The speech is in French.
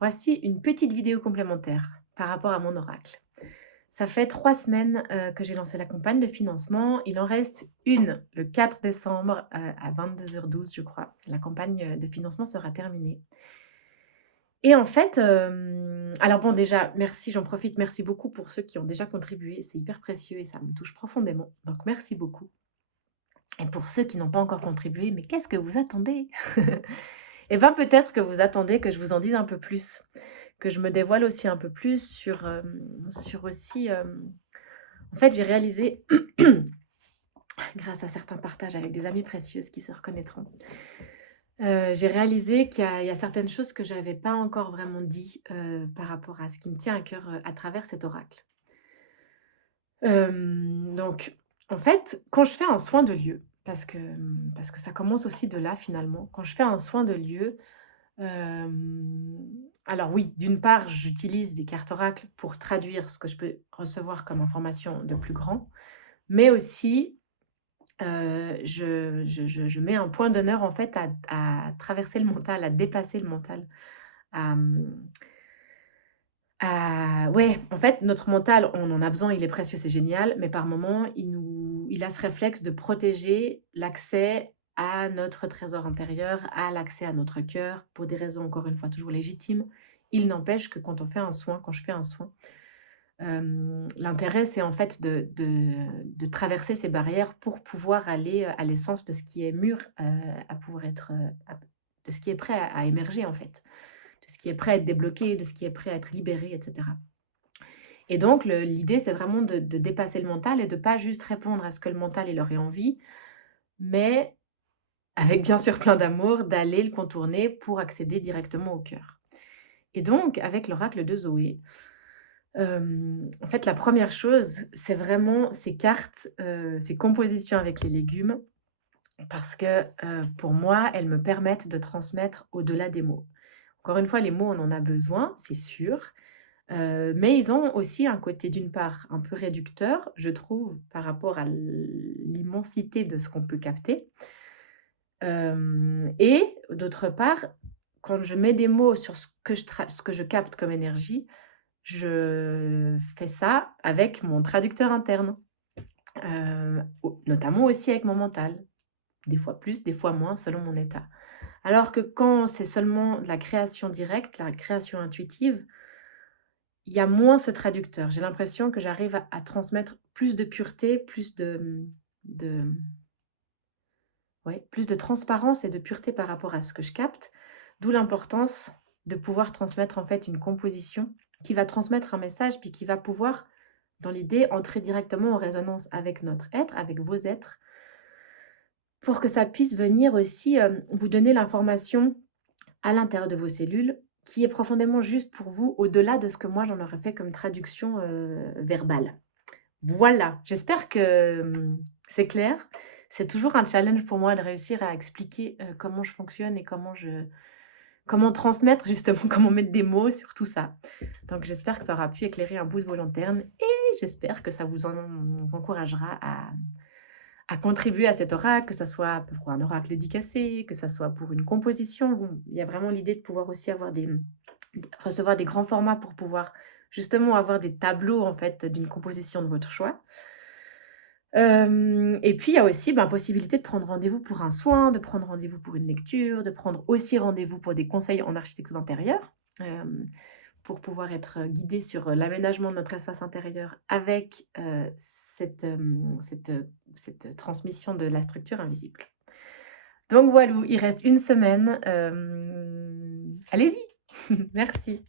Voici une petite vidéo complémentaire par rapport à mon oracle. Ça fait 3 semaines, que j'ai lancé la campagne de financement. Il en reste une le 4 décembre, à 22h12 je crois. La campagne, de financement sera terminée et en fait, alors bon déjà merci, j'en profite, merci beaucoup pour ceux qui ont déjà contribué. C'est hyper précieux et ça me touche profondément, donc merci beaucoup et pour ceux qui n'ont pas encore contribué, mais qu'est-ce que vous attendez? Et ben, peut-être que vous attendez que je vous en dise un peu plus, que je me dévoile aussi un peu plus sur aussi, en fait, j'ai réalisé grâce à certains partages avec des amies précieuses qui se reconnaîtront, j'ai réalisé qu'il y a certaines choses que j'avais pas encore vraiment dit, par rapport à ce qui me tient à cœur, à travers cet oracle. Donc en fait, quand je fais un soin de lieu, parce que ça commence aussi de là finalement, quand je fais un soin de lieu. Alors oui, d'une part, j'utilise des cartes oracles pour traduire ce que je peux recevoir comme information de plus grand, mais aussi, je mets un point d'honneur en fait à traverser le mental, à dépasser le mental, à, ouais, en fait, notre mental, on en a besoin, il est précieux, c'est génial, mais par moments, il a ce réflexe de protéger l'accès à notre trésor intérieur, à l'accès à notre cœur, pour des raisons, encore une fois, toujours légitimes. Il n'empêche que quand on fait un soin, quand je fais un soin, l'intérêt, c'est en fait de traverser ces barrières pour pouvoir aller, à l'essence de ce qui est mûr, à pouvoir être, de ce qui est prêt à émerger, en fait, de ce qui est prêt à être débloqué, de ce qui est prêt à être libéré, et cetera. Et donc l'idée, c'est vraiment de dépasser le mental et de pas juste répondre à ce que le mental, il aurait envie, mais avec bien sûr plein d'amour, d'aller le contourner pour accéder directement au cœur. Et donc avec l'oracle de Zoé, en fait, la première chose, c'est vraiment ces cartes, ces compositions avec les légumes parce que, pour moi, elles me permettent de transmettre au-delà des mots. Encore une fois, les mots, on en a besoin, c'est sûr. Mais ils ont aussi un côté, d'une part, un peu réducteur, je trouve, par rapport à l'immensité de ce qu'on peut capter. Et d'autre part, quand je mets des mots sur ce que je capte comme énergie, je fais ça avec mon traducteur interne, notamment aussi avec mon mental. Des fois plus, des fois moins, selon mon état. Alors que quand c'est seulement de la création directe, la création intuitive, il y a moins ce traducteur. J'ai l'impression que j'arrive à transmettre plus de pureté, plus de ouais, plus de transparence et de pureté par rapport à ce que je capte. D'où l'importance de pouvoir transmettre, en fait, une composition qui va transmettre un message, puis qui va pouvoir, dans l'idée, entrer directement en résonance avec notre être, avec vos êtres, pour que ça puisse venir aussi, vous donner l'information à l'intérieur de vos cellules, qui est profondément juste pour vous, au-delà de ce que moi j'en aurais fait comme traduction, verbale. Voilà, j'espère que, c'est clair. C'est toujours un challenge pour moi de réussir à expliquer, comment je fonctionne et comment transmettre justement, comment mettre des mots sur tout ça. Donc j'espère que ça aura pu éclairer un bout de vos lanternes et j'espère que ça vous encouragera à contribuer à cet oracle, que ça soit pour un oracle dédicacé, que ça soit pour une composition. Bon, il y a vraiment l'idée de pouvoir aussi avoir recevoir des grands formats pour pouvoir justement avoir des tableaux en fait d'une composition de votre choix. Et puis il y a aussi, ben, possibilité de prendre rendez-vous pour un soin, de prendre rendez-vous pour une lecture, de prendre aussi rendez-vous pour des conseils en architecture d'intérieur, pour pouvoir être, guidé sur, l'aménagement de notre espace intérieur avec, cette transmission de la structure invisible. Donc voilou, il reste une semaine, allez-y! Merci.